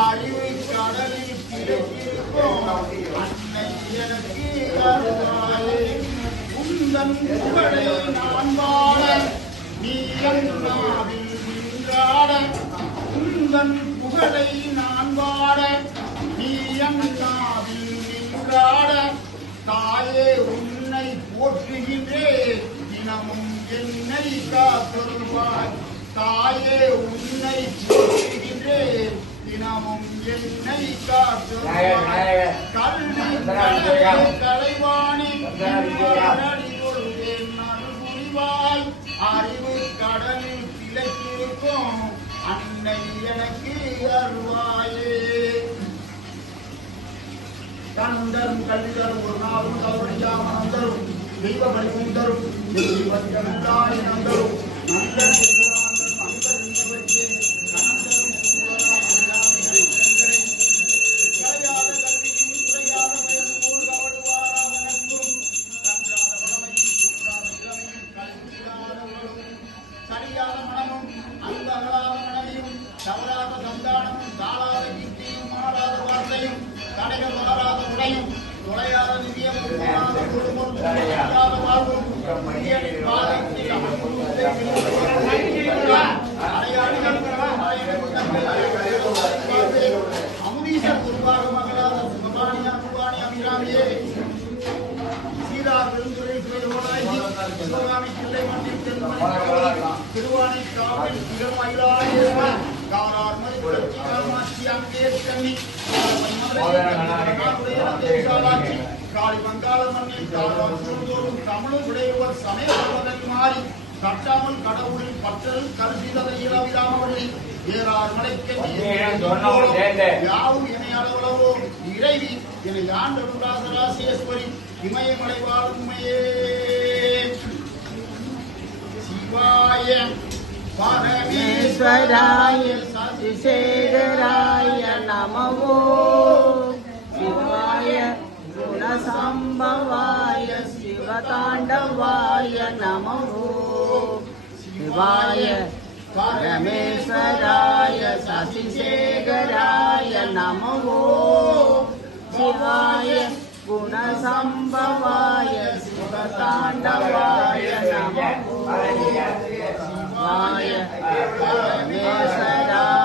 அறிவு கடலில் கிடைத்திருக்கும் அன்னை எனக்கு அருள்வாயே. உந்தன் புகழை நான் வாழ நீ நாவில் நின்றாட. உந்தன் புகழை நான் வாழ நீ நாவில் நின்றாட. தாயே உன்னை போற்றுகின்றேன் தினமும் என்னை காத்தருள்வாய். தாயே உன்னை போற்றுகின்றேன் தினமும் என்னை காத்தருள்வாய். கல்வி கலைவாணி அருள்புரிவாய். அறிவு கடலில் திளைத்திருக்கும் அன்னை எனக்கு அருள்வாயே. கண்டரும் கல்வி தரும் ஒரு நாளும் தவறியாமல் தரும் தெய்வ வழிவும் தரும் நந்தரும் சரியான மனமும் அன்பகலாத மனைவியும் தவறாத சந்தானமும் தாளாத கீர்த்தியும் மாறாத வார்த்தையும் தடைகள் வளராத உடையும் தொலையாத நிதியமும் குடும்பம் வாழ்வும் அமுதீசர் குருவாக மகளாத சுகபாணியா குருவாணி அபிராமியே. சீதா பெருந்துறை சிவகாமி பிள்ளை மண்ணில் திருவானை காவல் காரார் மறுபுலட்சி காமாட்சி அங்கே கண்ணி காளி வங்காள மண்ணில் காலோறும் தமிழும் உடையவர் சமயவர்கள் மாறி கட்டாமல் கடவுளில் பற்றல் கருதிலதை இளவிடாமவர்கள் ஏறார் மலைக்க யாவும் இணை அளவளவோ இறைவி என ஆண்டருராசராசேஸ்வரி இமயமலை வாழுமையே. சிவாய பரமேஸ்வராய சசிசேகராய நமோ. சிவாய குணசம்பவாய சிவதாண்டவாய நமோ. சிவாய பரமேஸ்வராய சசிசேகராய நமோ. சிவாய குணசம்பவாய சிவதாண்டவாய நமோ. சிவாய பரமேஸ்வராய